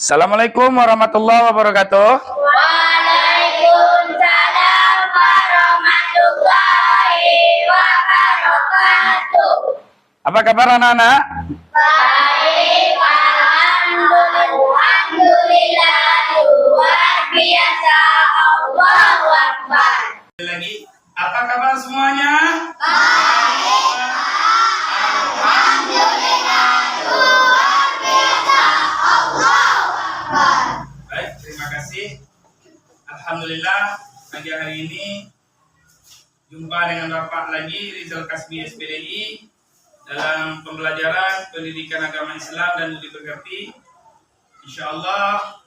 Assalamualaikum warahmatullahi wabarakatuh. Waalaikumsalam warahmatullahi wabarakatuh. Apa kabar anak-anak? Baik, alhamdulillah, luar biasa, Allahu Akbar. Lagi, apa kabar semuanya? Baik, alhamdulillah, luar biasa, Allahu Akbar. Baik, terima kasih. Alhamdulillah, pagi hari ini jumpa dengan Bapak lagi, Rizal Kasbi SPDI, dalam pembelajaran pendidikan agama Islam dan budi pekerti. Insya Allah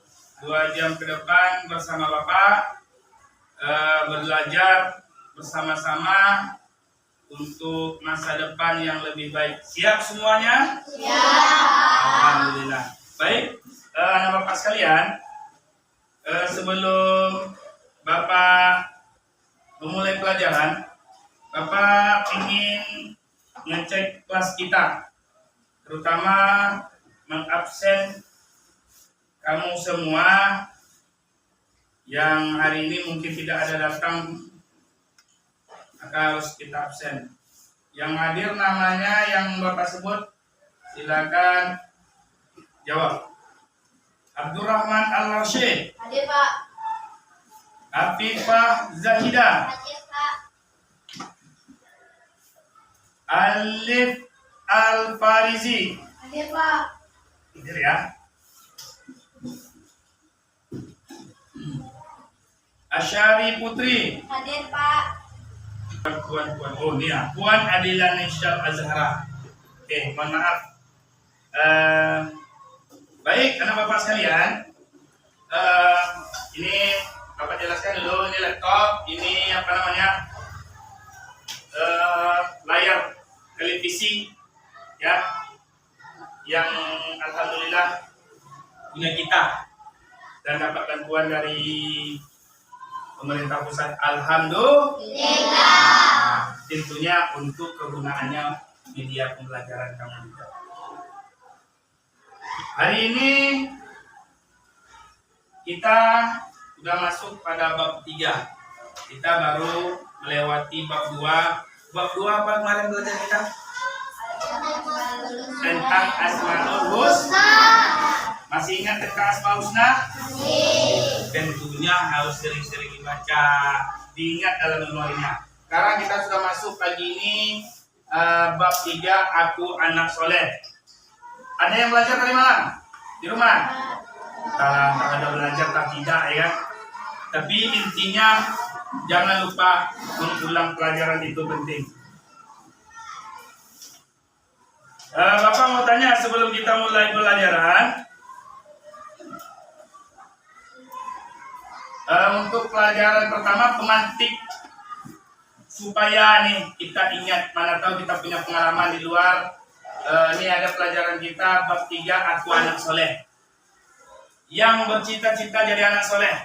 2 jam ke depan bersama Bapak belajar bersama-sama untuk masa depan yang lebih baik. Siap semuanya? Siap. Alhamdulillah. Baik, anak Bapak sekalian, sebelum Bapak memulai pelajaran, Bapak ingin ngecek kelas kita, terutama mengabsen kamu semua yang hari ini mungkin tidak ada datang, maka harus kita absen. Yang hadir namanya yang Bapak sebut, silakan jawab. Abdurrahman Al-Rashid, Hadir, Pak. Afifah Zahida, Hadir, Pak. Alif Al-Farizi. Hadir, Pak. Hadir ya. Asyari Putri. Hadir, Pak. Puan. Oh ini ya, Puan Adila Nishal Azhara. Oke, mohon maaf. Baik, anak Bapak sekalian. Ini Bapak jelaskan dulu, ini laptop, ini apa namanya? Layar televisi ya, yang alhamdulillah punya kita dan dapat bantuan dari pemerintah pusat. Alhamdulillah. Tentunya untuk kegunaannya media pembelajaran kamu juga. Hari ini kita sudah masuk pada bab 3. Kita baru melewati bab 2. Bab 2 apa kemarin belajar kita? Tentang Asmaul Husna. Masih ingat tentang Asmaul Husna? Tentunya harus sering-sering dibaca, diingat dalam memorinya. Sekarang kita sudah masuk pagi ini bab 3, aku anak soleh. Ada yang belajar tadi malam? Di rumah? Tak ada belajar, tak tidak ya. Tapi intinya jangan lupa mengulang pelajaran, itu penting. Bapak mau tanya sebelum kita mulai pelajaran. Untuk pelajaran pertama, pemantik supaya nih kita ingat, mana tahu kita punya pengalaman di luar. Ini ada pelajaran kita bab 3, aku anak soleh. Yang bercita-cita jadi anak soleh,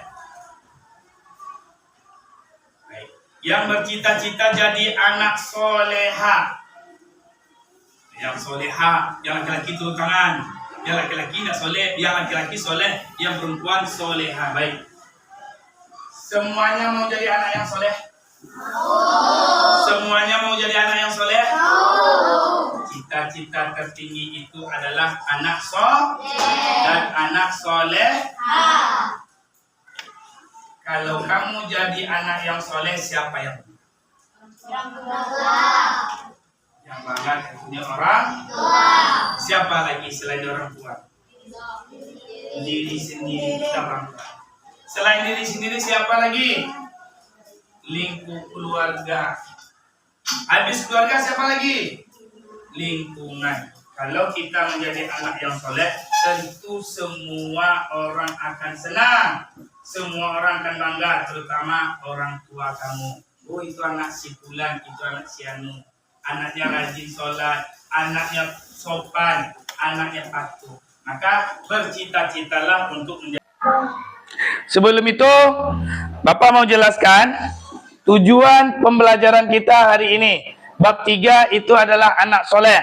yang bercita-cita jadi anak soleha, yang soleha, yang laki-laki turun tangan, yang laki-laki tidak soleh, yang laki-laki soleh, yang perempuan soleha. Baik, semuanya mau jadi anak yang soleh? Semuanya mau jadi anak yang soleh? Cita-cita tertinggi itu adalah anak soleh dan anak soleh. Kalau kamu jadi anak yang soleh, siapa yang yang bangga? Tentunya orang tua. Siapa lagi selain orang tua? Diri sendiri kita bangga. Selain diri sendiri, siapa lagi? Lingkup keluarga. Habis keluarga, siapa lagi? Lingkungan. Kalau kita menjadi anak yang soleh, tentu semua orang akan senang, semua orang akan bangga, terutama orang tua kamu. Oh, itu anak si Fulan, itu anak si Anu, anaknya rajin sholat, anaknya sopan, anaknya patuh. Maka bercita-citalah untuk menjadi. Sebelum itu, Bapak mau jelaskan tujuan pembelajaran kita hari ini. Bab 3 itu adalah anak soleh.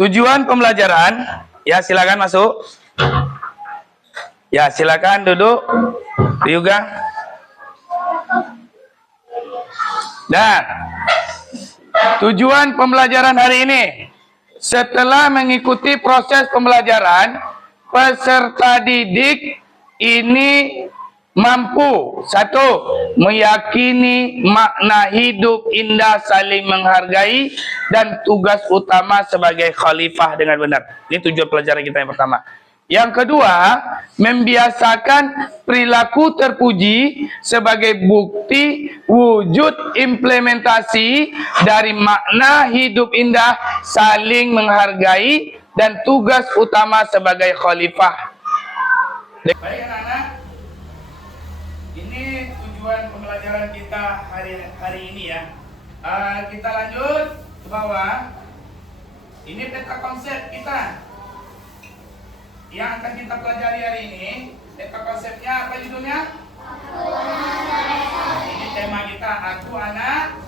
Tujuan pembelajaran, ya silakan masuk. Ya, silakan duduk. Juga. Dan tujuan pembelajaran hari ini, setelah mengikuti proses pembelajaran, peserta didik ini mampu satu, meyakini makna hidup indah saling menghargai dan tugas utama sebagai khalifah dengan benar. Ini tujuan pelajaran kita yang pertama. Yang kedua, membiasakan perilaku terpuji sebagai bukti wujud implementasi dari makna hidup indah saling menghargai dan tugas utama sebagai khalifah. Baik anak-anak, ini tujuan pembelajaran kita hari ini ya. Kita lanjut ke bawah. Ini peta konsep kita yang akan kita pelajari hari ini. Peta konsepnya apa judulnya? Ini tema kita, aku anak.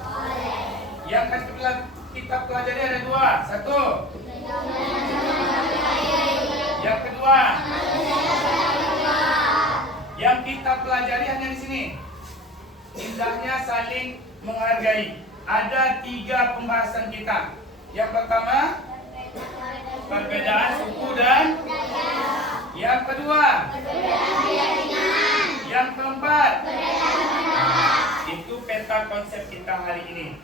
Yang akan kita pelajari ada dua. Satu. Yang kedua. Yang kita pelajari hanya di sini. Indahnya saling menghargai. Ada 3 pembahasan kita. Yang pertama, perbedaan suku dan yang kedua, yang keempat, itu peta konsep kita hari ini.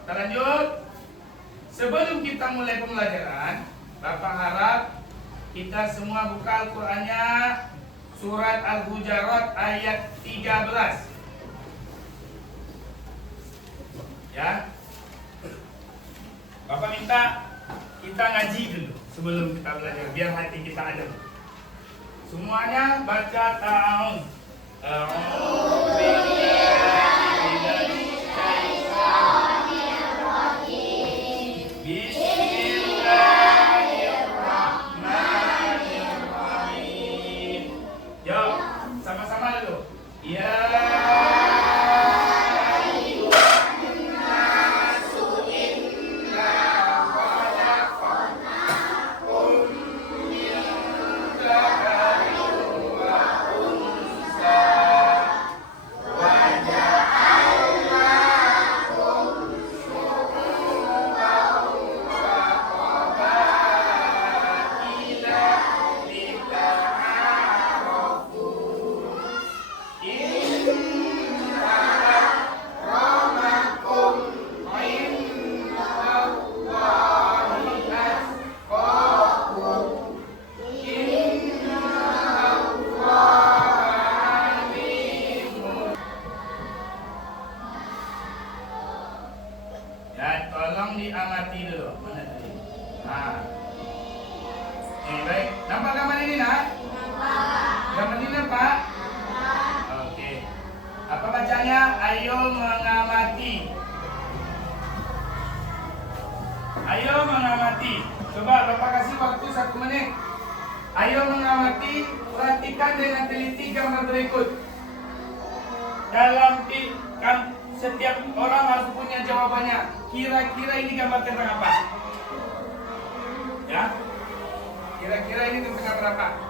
Kita lanjut. Sebelum kita mulai pembelajaran, Bapak harap kita semua buka Al-Qur'annya, surat Al-Hujurat ayat 13. Ya. Bapak minta kita ngaji dulu sebelum kita belajar, biar hati kita adem. Semuanya baca ta'awun. Bismillahirrahmanirrahim. Yuk, sama-sama dulu. Ya. Diamati dulu. Mana tadi? Nah. Baik. Nampak gambar ini, nak? Gambar ini nampak? Oke. Apa bacanya? Ayo mengamati. Ayo mengamati. Coba Bapak kasih waktu 1 menit. Ayo mengamati. Perhatikan dengan teliti gambar berikut. Setiap orang harus punya jawabannya. Kira-kira ini gambar tentang apa? Ya? Kira-kira ini tentang apa?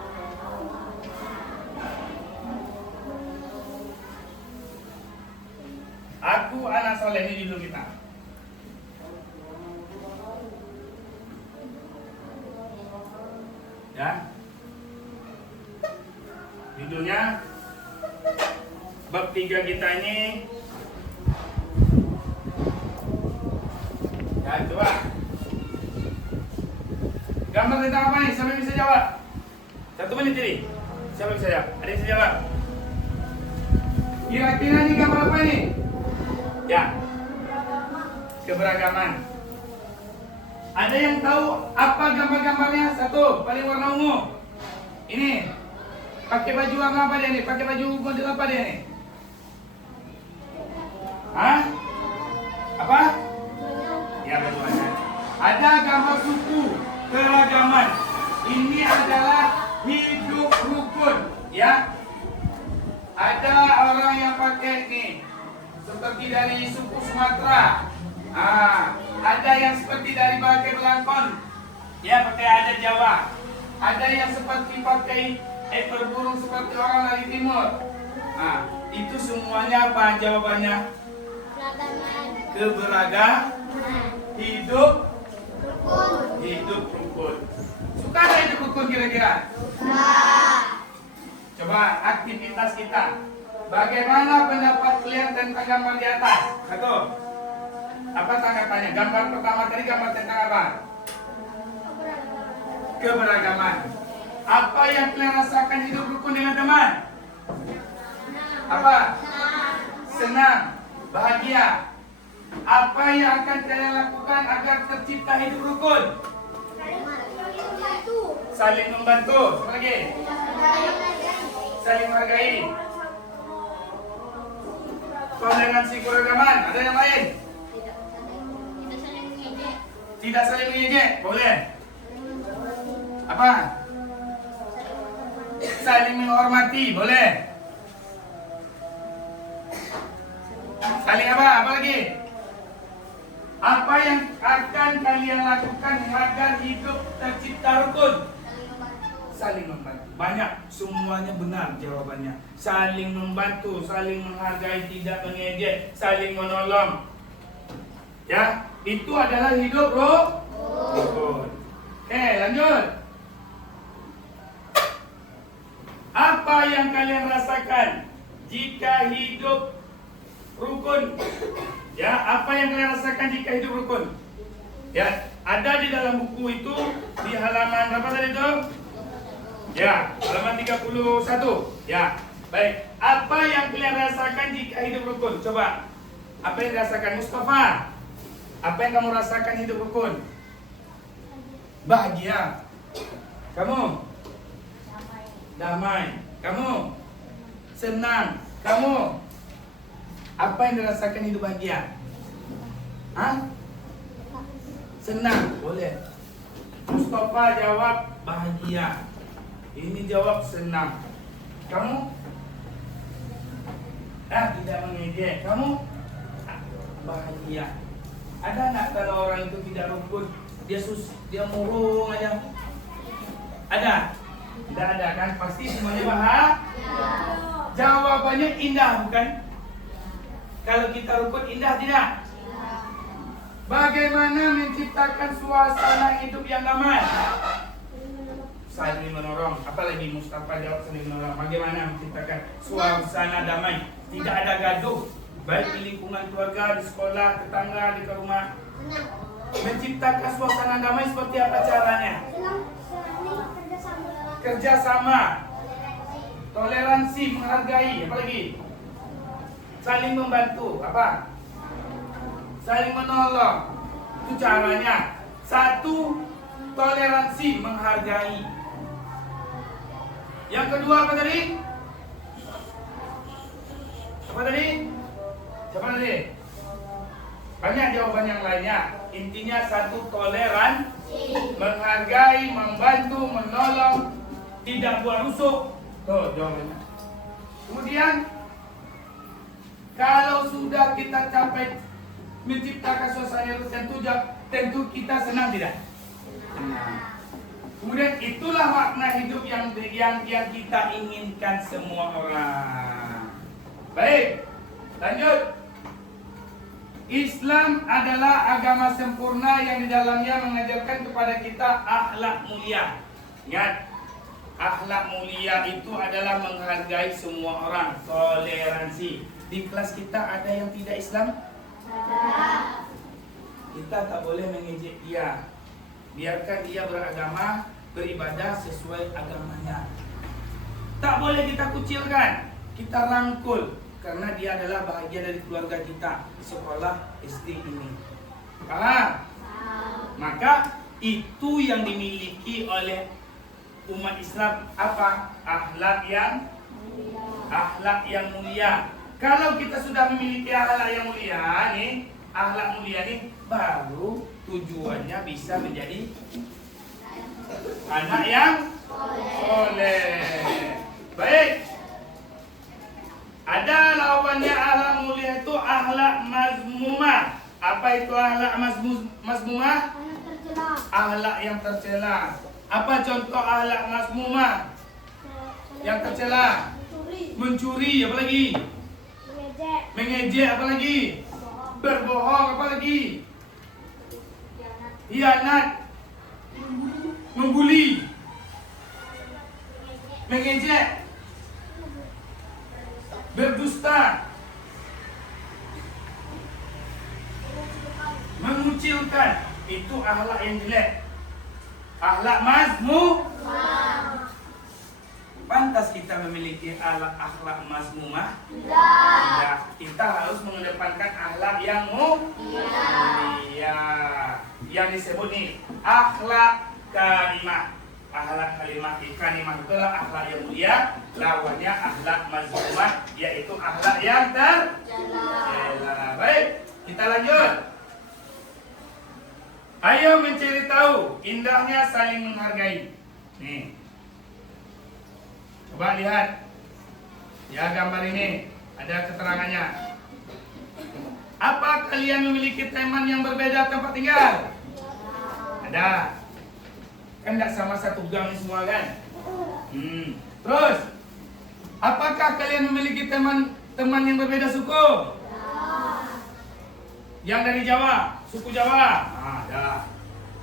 Aku anak soleh, ini judul kita. Ya? Judulnya bab 3 kita ini. Ya, coba. Gambar tentang apa nih? Siapa yang bisa jawab? 1 menit jadi. Siapa yang bisa jawab? Ada yang bisa jawab? Kira-kira ini gambar apa nih? Ya. Keberagaman. Ada yang tahu apa gambar-gambarnya? 1, paling warna ungu. Ini. Pakai baju warna apa dia nih? Pakai baju model apa dia nih? Hah? Apa? Ya, betul. Ada gambar suku, keragaman. Ini adalah hidup rukun, ya. Ada orang yang pakai nih, seperti dari suku Sumatera. Ada yang seperti dari Bangkai Belangkon, ya, pakai adat Jawa. Ada yang seperti pakai Berburung seperti orang dari timur. Nah, itu semuanya apa jawabannya? Keberagaman. Hidup rukun. Suka nggak hidup rukun kira-kira? Coba aktivitas kita. Bagaimana pendapat kalian tentang gambar di atas? Satu. Apa tanggapannya? Gambar pertama tadi gambar tentang apa? Keberagaman. Apa yang kalian rasakan hidup rukun dengan teman? Apa? Senang, bahagia. Apa yang akan kalian lakukan agar tercipta hidup rukun? Saling membantu. Apa lagi? Saling menghargai. Toleransi keragaman. Ada yang lain? Tidak saling mengejek. Boleh. Apa? Saling menghormati. Boleh. Saling apa? Apa lagi? Apa yang akan kalian lakukan agar hidup tercipta rukun? Saling membantu. Banyak, semuanya benar jawabannya. Saling membantu, saling menghargai, tidak mengejek, saling menolong. Ya, itu adalah hidup rukun. Oke, lanjut. Apa yang kalian rasakan jika hidup rukun? Ya, apa yang kalian rasakan jika hidup rukun? Ya, ada di dalam buku itu di halaman berapa tadi itu? Ya, halaman 31. Ya, baik. Apa yang kalian rasakan jika hidup rukun? Coba. Apa yang dirasakan Mustafa? Apa yang kamu rasakan hidup rukun? Bahagia. Kamu? Damai. Kamu? Senang. Kamu? Apa yang dirasakan hidup bahagia? Hah? Senang. Boleh. Mustafa jawab bahagia. Ini jawab senang. Kamu? Tidak mengejek. Kamu? Bahagia. Ada nggak kalau orang itu tidak rukun? Dia murung aja. Ada? Tidak ada kan? Pasti semuanya bahagia. Jawabannya indah bukan? Kalau kita rukun indah tidak? Bagaimana menciptakan suasana hidup yang damai? Saling menolong. Apalagi Mustafa jawab saling menolong. Bagaimana menciptakan suasana damai? Tidak ada gaduh. Baik di lingkungan keluarga, di sekolah, tetangga, di rumah. Menciptakan suasana damai seperti apa caranya? Kerjasama, toleransi, menghargai. Apalagi? Saling membantu. Apa? Saling menolong. Itu caranya. Satu, toleransi, menghargai. Yang kedua apa tadi? Apa tadi? Siapa tadi? Banyak jawaban yang lainnya. Intinya satu, toleransi, menghargai, membantu, menolong, tidak buat rusuk. Tuh jawabannya. Kemudian kalau sudah kita capai menciptakan suasana tentu kita senang tidak? Senang. Kemudian itulah makna hidup yang kita inginkan semua orang. Baik, lanjut. Islam adalah agama sempurna yang di dalamnya mengajarkan kepada kita akhlak mulia. Ingat, akhlak mulia itu adalah menghargai semua orang, toleransi. Di kelas kita ada yang tidak Islam? Kita tak boleh mengejek dia. Biarkan dia beragama, beribadah sesuai agamanya. Tak boleh kita kucilkan, kita rangkul. Karena dia adalah bahagia dari keluarga kita, sekolah SD ini. Paham? Maka itu yang dimiliki oleh umat Islam. Apa? Akhlak yang mulia. Kalau kita sudah memiliki akhlak yang mulia nih, akhlak mulia nih, baru tujuannya bisa menjadi anak yang soleh. Baik. Ada lawannya akhlak mulia itu akhlak mazmumah. Apa itu akhlak mazmumah? Akhlak yang tercela. Apa contoh akhlak mazmumah? Yang tercela. Mencuri, apa lagi? Mengejek, apa lagi? Berbohong, apa lagi? Hianat. Membuli. Mengejek. Berdusta. Mengucilkan. Itu akhlak yang jelek. Akhlak mazmumah. Pantas kita memiliki akhlak mazmumah? Tidak. Kita harus mengedepankan akhlak yang mulia. Yang disebut nih akhlak karimah. Akhlak kalimah karimah itulah akhlak yang mulia. Lawannya akhlak mazmumah, yaitu akhlak yang tercela. Baik, kita lanjut. Ayo mencari tahu indahnya saling menghargai. Nih, coba lihat ya gambar ini, ada keterangannya. Apa kalian memiliki teman yang berbeda tempat tinggal? Ada. Kan tidak sama satu gang semua kan? Terus, apakah kalian memiliki teman yang berbeda suku? Yang dari Jawa, suku Jawa, ada.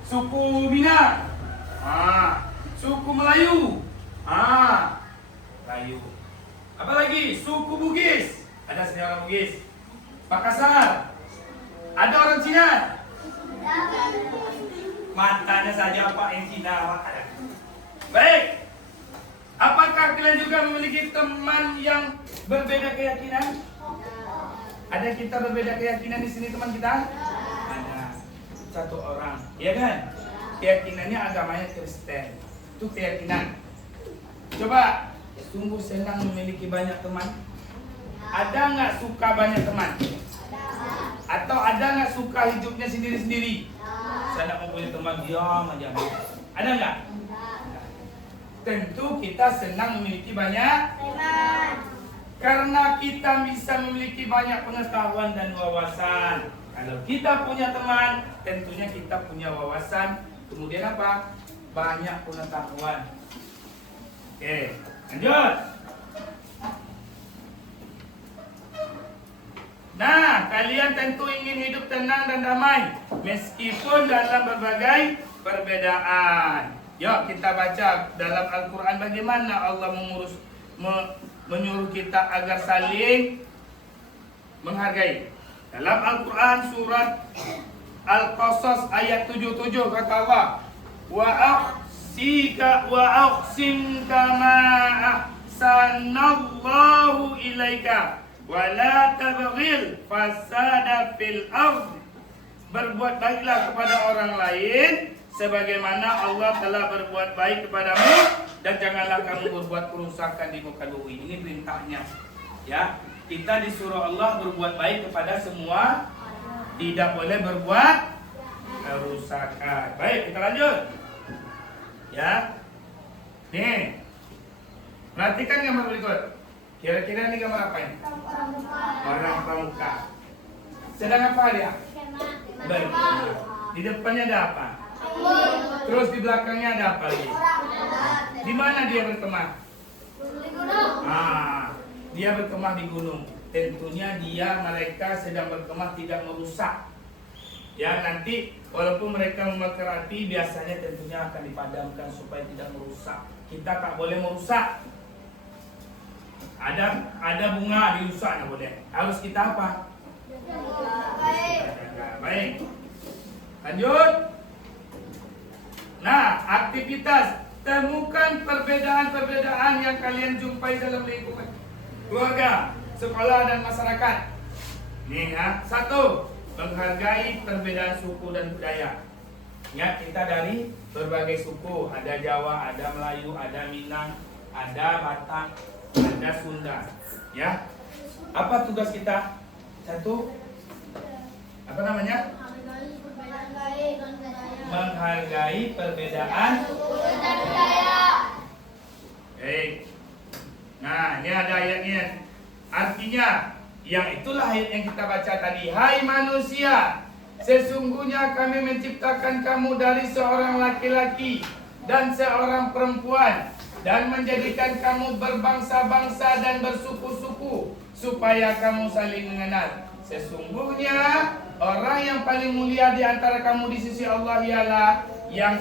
Suku Minang, suku Melayu, Melayu. Apa lagi? Suku Bugis, ada sini orang Bugis. Makassar, ada orang Cina. Matanya saja Pak yang Cina, ada. Baik. Apakah kalian juga memiliki teman yang berbeda keyakinan? Ada kita berbeda keyakinan di sini teman kita? Ada. Satu orang, ya kan? Keyakinannya agamanya Kristen. Itu keyakinan. Coba, sungguh senang memiliki banyak teman. Ada nggak suka banyak teman? Atau ada nggak suka hidupnya sendiri-sendiri? Saya nak mempunyai teman diam aja. Ada nggak? Tentu kita senang memiliki banyak teman. Karena kita bisa memiliki banyak pengetahuan dan wawasan. Kalau kita punya teman, tentunya kita punya wawasan. Kemudian apa? Banyak pengetahuan. Oke, lanjut. Nah, kalian tentu ingin hidup tenang dan damai, meskipun dalam berbagai perbedaan. Yuk kita baca dalam Al-Quran bagaimana Allah menyuruh kita agar saling menghargai. Dalam Al-Quran surat Al-Qasas ayat 77 kata Allah, wa aqsim kama ahsanallahu ilaika wa la tabghil fasada fil ardh. Berbuat baiklah kepada orang lain sebagaimana Allah telah berbuat baik kepadamu, dan janganlah kamu berbuat kerusakan di muka bumi. Ini perintahnya. Ya, kita disuruh Allah berbuat baik kepada semua, tidak boleh berbuat kerusakan. Baik, kita lanjut. Ya. Nih. Perhatikan gambar berikut. Kira-kira ini gambar apa ini? Orang pramuka. Sedang apa dia? Berkemah. Di depannya ada apa? Terus di belakangnya ada apa lagi? Di mana dia berkemah? Dia berkemah di gunung. Tentunya mereka sedang berkemah tidak merusak. Ya, nanti walaupun mereka membakar api, biasanya tentunya akan dipadamkan supaya tidak merusak. Kita tak boleh merusak. Ada bunga dirusak, nggak boleh. Harus kita apa? Baik. Lanjut. Nah, aktivitas. Temukan perbedaan-perbedaan yang kalian jumpai dalam lingkungan keluarga, sekolah, dan masyarakat. Nih ya. 1. Menghargai perbedaan suku dan budaya. Ya, kita dari berbagai suku. Ada Jawa, ada Melayu, ada Minang, ada Batak, ada Sunda. Ya. Apa tugas kita? 1. Apa namanya? Menghargai perbedaan budaya. Baik. Nah, ini ada ayatnya. Artinya, yang itulah ayat yang kita baca tadi. Hai manusia, sesungguhnya kami menciptakan kamu dari seorang laki-laki dan seorang perempuan, dan menjadikan kamu berbangsa-bangsa dan bersuku-suku supaya kamu saling mengenal. Sesungguhnya orang yang paling mulia di antara kamu di sisi Allah ialah yang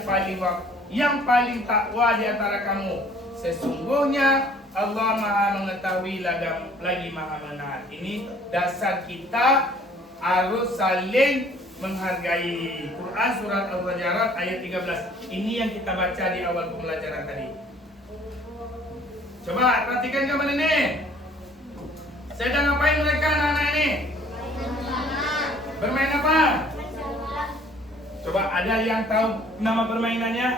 paling takwa di antara kamu. Sesungguhnya Allah Maha mengetahui lagi Maha mendengar. Ini dasar kita harus saling menghargai. Quran surat Al-Hujurat ayat 13. Ini yang kita baca di awal pembelajaran tadi. Coba perhatikan gambar ini. Sedang ngapain mereka anak-anak ini? Bermain apa? Coba ada yang tahu nama permainannya?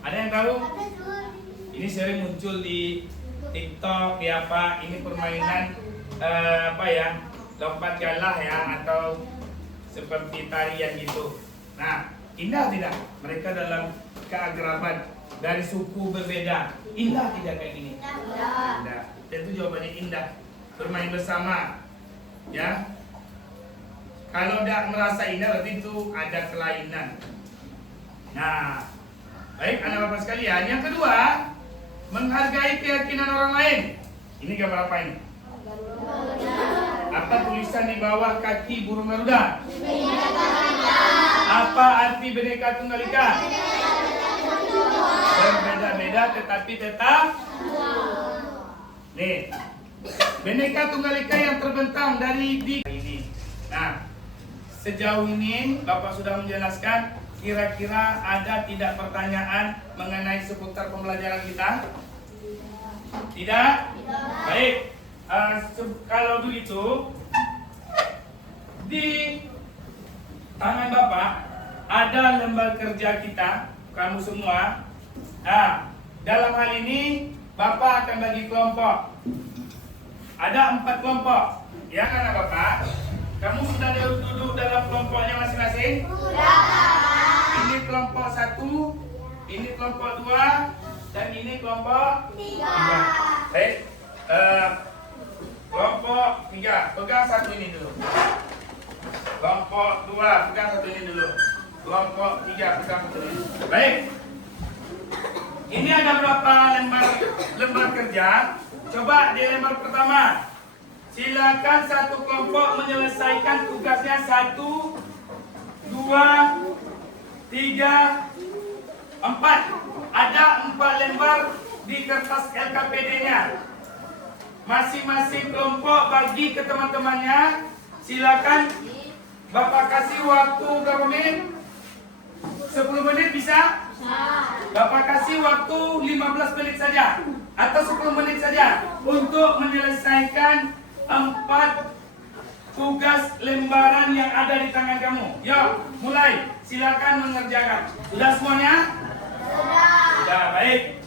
Ada yang tahu? Ini sering muncul di TikTok, di apa? Ini permainan apa ya? Lompat galah ya, atau seperti tarian gitu. Nah, indah tidak? Mereka dalam keagraban dari suku berbeda. Indah tidak kayak gini? Indah. Itu jawabannya indah. Bermain bersama, ya. Kalau tidak merasa indah berarti itu ada kelainan. Nah, baik anak bapak sekalian. Yang kedua, menghargai keyakinan orang lain. Ini gambar apa ini? Apa tulisan di bawah kaki burung Garuda? Apa arti Bhinneka Tunggal Ika? Berbeda-beda tetapi tetap. Nih, Bhinneka Tunggal Ika yang terbentang dari di ini. Nah, sejauh ini Bapak sudah menjelaskan. Kira-kira ada tidak pertanyaan mengenai seputar pembelajaran kita? Tidak? Baik. Kalau begitu, di tangan Bapak ada lembar kerja kita, kamu semua. Nah, dalam hal ini Bapak akan bagi kelompok. Ada 4 kelompok. Ya kan Bapak? Kamu sudah duduk dalam kelompoknya masing-masing? Sudah. Ini kelompok 1, ini kelompok 2, dan ini kelompok 3. Baik. Kelompok 3, pegang satu ini dulu. Kelompok 2, pegang satu ini dulu. Kelompok 3, pegang satu ini. Baik. Ini ada berapa lembar kerja? Coba di lembar pertama. Silakan satu kelompok menyelesaikan tugasnya 1, 2, 3, 4. Ada 4 lembar di kertas LKPD-nya. Masing-masing kelompok bagi ke teman-temannya. Silakan Bapak kasih waktu berapa menit? 10 menit bisa? Bapak kasih waktu 15 menit saja atau 10 menit saja untuk menyelesaikan 4 tugas lembaran yang ada di tangan kamu. Yuk, mulai. Silakan mengerjakan. Sudah semuanya? Sudah, baik.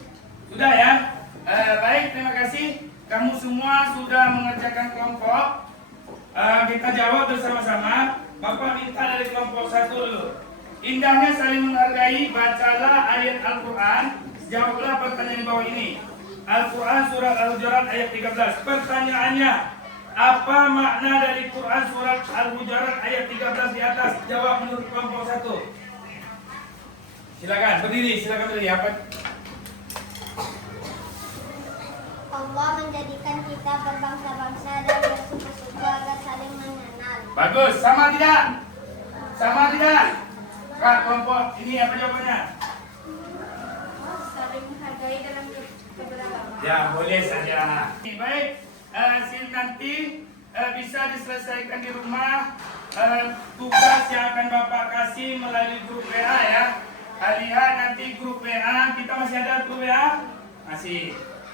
Sudah ya? Baik, terima kasih. Kamu semua sudah mengerjakan kelompok. Kita jawab bersama-sama. Bapak minta dari kelompok 1 dulu. Indahnya saling menghargai. Bacalah ayat Al-Quran. Jawablah pertanyaan di bawah ini. Al-Quran surat Al-Hujurat ayat 13. Pertanyaannya, apa makna dari Quran surat Al-Hujurat ayat 13 di atas? Jawab menurut kelompok 1. Silakan berdiri. Apa? Allah menjadikan kita berbangsa-bangsa dan bersuku-suku agar saling mengenal. Bagus, sama tidak? Sama tidak? Kak, kelompok ini apa jawabannya? Saling menghargai dalam keberagaman. Ya, boleh saja. Baik, nanti bisa diselesaikan di rumah. Tugas yang akan Bapak kasih melalui grup WA ya. Lihat nanti grup WA, kita masih ada grup WA? Masih.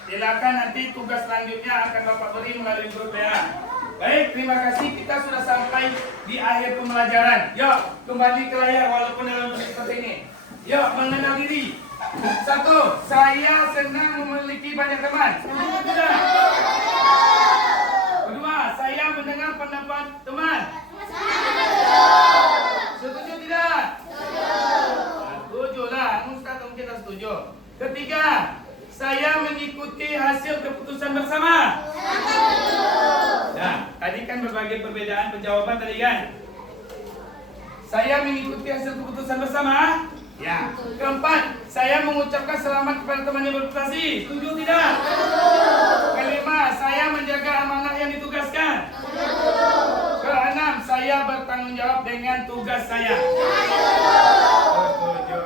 Silakan nanti tugas selanjutnya akan Bapak beri melalui grup WA. Baik, terima kasih. Kita sudah sampai di akhir pembelajaran. Yuk, kembali ke layar walaupun dalam bentuk seperti ini. Yuk, mengenal diri. 1, saya senang memiliki banyak teman. Sudah. Kedua, saya mendengar pendapat teman. Setuju tidak? Setuju lah. Ustaz kita setuju. Ketiga, saya mengikuti hasil keputusan bersama. Nah, tadi kan berbagai perbedaan penjawaban tadi kan. Saya mengikuti hasil keputusan bersama. Ya. Keempat, saya mengucapkan selamat kepada teman yang berprestasi. Setuju tidak? Kelima, saya menjaga amanah yang ditugaskan. Keenam, saya bertanggung jawab dengan tugas saya. Setuju.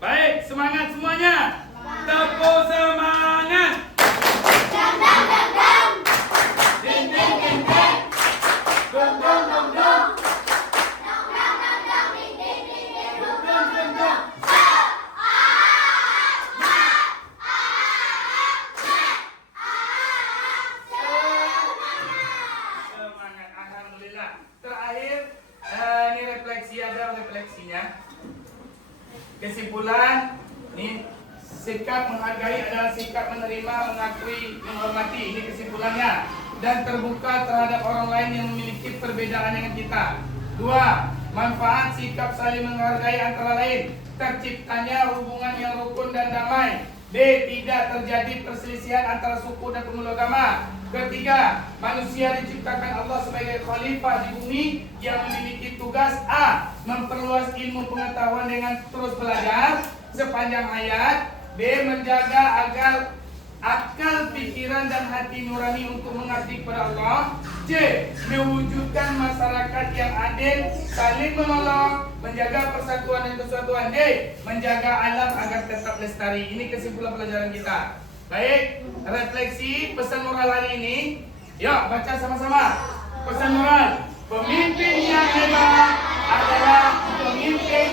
Baik, semangat semuanya. Tepuk semangat. Ding ding ding ding. Dong dong dong dong. Semangat, alhamdulillah. Terakhir, ini refleksi, ada refleksinya. Kesimpulan, ini sikap menghargai adalah sikap menerima, mengakui, menghormati. Ini kesimpulannya. Dan terbuka terhadap orang lain yang memiliki perbedaan dengan kita. 2. Manfaat sikap saling menghargai antara lain. Terciptanya hubungan yang rukun dan damai. B. Tidak terjadi perselisihan antara suku dan pemeluk agama. Ketiga, manusia diciptakan Allah sebagai khalifah di bumi yang memiliki tugas A. Memperluas ilmu pengetahuan dengan terus belajar sepanjang hayat. B. Menjaga agar akal, pikiran, dan hati nurani untuk mengabdi kepada Allah. C. Mewujudkan masyarakat yang adil, saling menolong, menjaga persatuan dan kesatuan. D. Menjaga alam agar tetap lestari. Ini kesimpulan pelajaran kita. Baik, refleksi pesan moral hari ini. Yuk, baca sama-sama. Pesan moral: pemimpin yang hebat adalah pemimpin.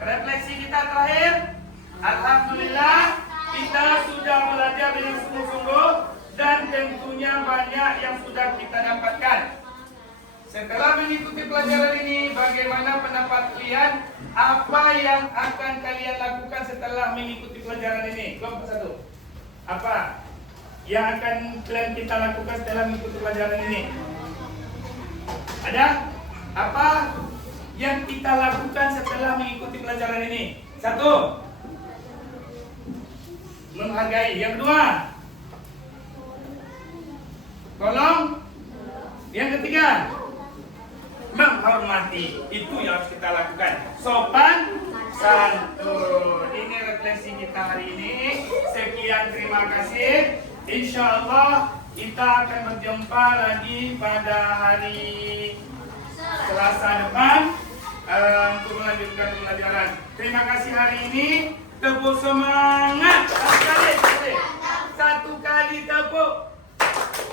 Refleksi kita terakhir. Alhamdulillah, kita sudah belajar dengan sungguh-sungguh dan tentunya banyak yang sudah kita dapatkan. Setelah mengikuti pelajaran ini, bagaimana pendapat kalian? Apa yang akan kalian lakukan setelah mengikuti pelajaran ini? Kelompok satu. Apa yang akan kalian kita lakukan setelah mengikuti pelajaran ini? Ada? Apa yang kita lakukan setelah mengikuti pelajaran ini? Satu, menghargai. Yang kedua, tolong. Yang ketiga, menghormati. Itu yang harus kita lakukan. Sopan santun. Ini refleksi kita hari ini. Sekian, terima kasih. Insya Allah kita akan berjumpa lagi pada hari Selasa depan untuk melanjutkan pelajaran. Terima kasih hari ini. Tepuk semangat. Satu kali tepuk.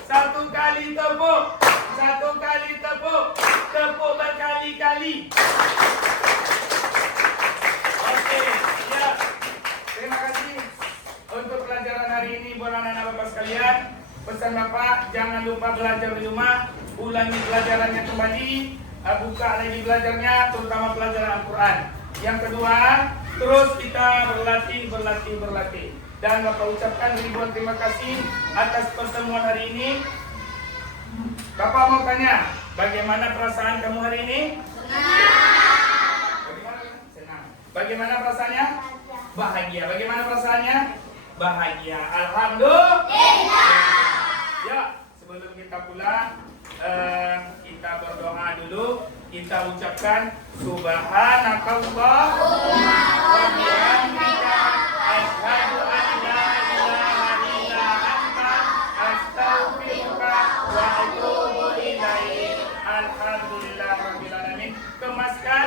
Satu kali tepuk. Satu kali tepuk. Tepuk berkali-kali. Oke, ya. Terima kasih untuk pelajaran hari ini buat anak-anak Bapak sekalian. Pesan Bapak, jangan lupa belajar di rumah. Ulangi pelajarannya kembali. Buka lagi belajarnya, terutama pelajaran Al-Quran. Yang kedua, terus kita berlatih. Dan Bapak ucapkan ribuan terima kasih atas pertemuan hari ini. Bapak mau tanya, bagaimana perasaan kamu hari ini? Senang. Bagaimana perasaannya? Bahagia. Bagaimana perasaannya? Bahagia. Alhamdulillah. Ya, sebelum kita pulang, kita berdoa dulu. Kita ucapkan Subhanakallah wa bihamdika asyhadu an la ilaha illa anta astaghfiruka wa atubu ilaik. Alhamdulillah rabbil alamin. Kemaskan